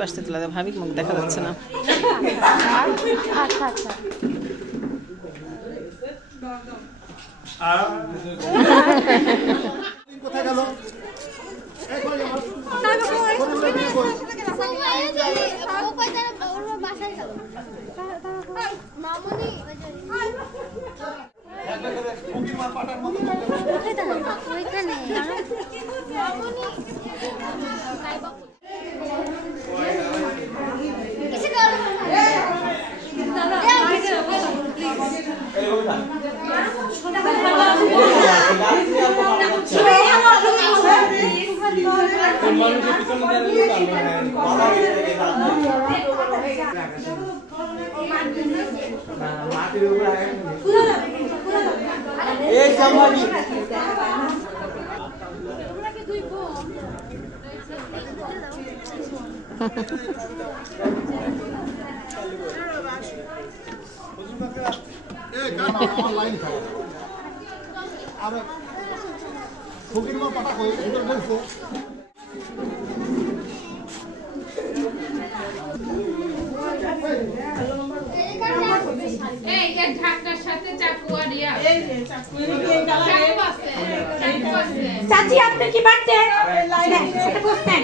পাশ থেকে তোলা যায়, ভাবিক মুখ দেখা যাচ্ছে না। আচ্ছা আচ্ছা কোথায় গেল? চাচি আপনি কি বাড়ছেন? এটা করতেন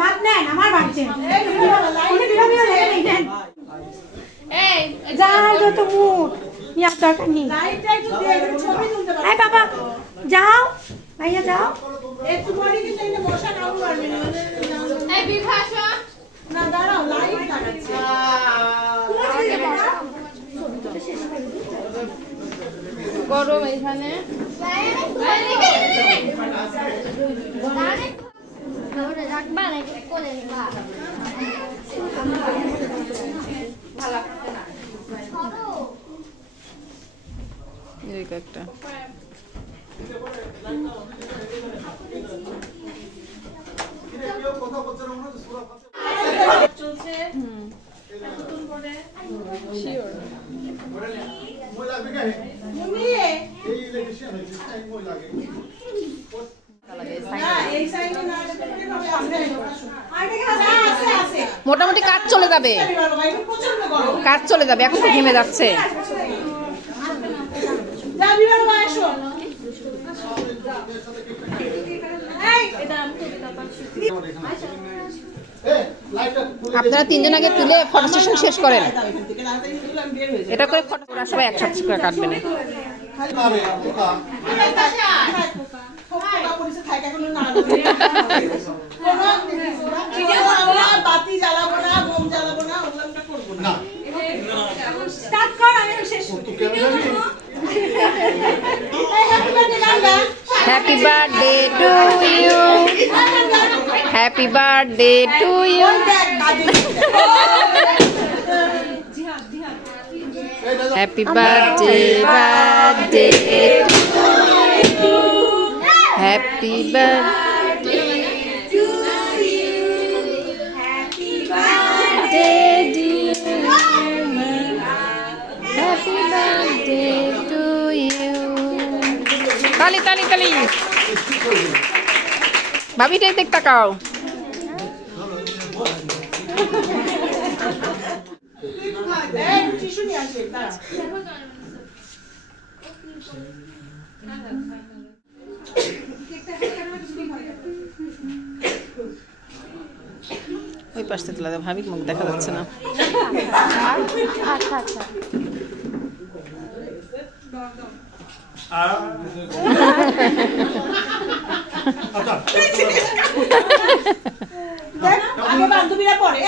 ভাত নেন আমার বাড়ছেন যা যত মুখ ইয়ার দরকার নেই। এই বাবা যাও ভাইয়া যাও একটু পরে কিন্তু এটা বসা নাও পারবে না। এই বিভাষা না দাঁড়াও লাইট লাগাচ্ছি গরম এখানে একটা মোটামুটি কাজ চলে যাবে, কাজ চলে যাবে, এখন তো ঘেমে যাচ্ছে। আপনারা তিনজন আগে তুলে ফটো সেশন শেষ করেন, এটা করে ফটো সবাই একসাথে করে কাটবেন। Happy birthday to you. Happy birthday to you. Happy birthday, birthday to you. Happy birthday to you. Happy birthday dear. Happy birthday to you. Tali tali tali. Babi dek dek takau. ওই পাশ থেকে তোলা যায়, ভাবিক মুখ দেখা যাচ্ছে না। আচ্ছা আচ্ছা বান্ধবীরা পরে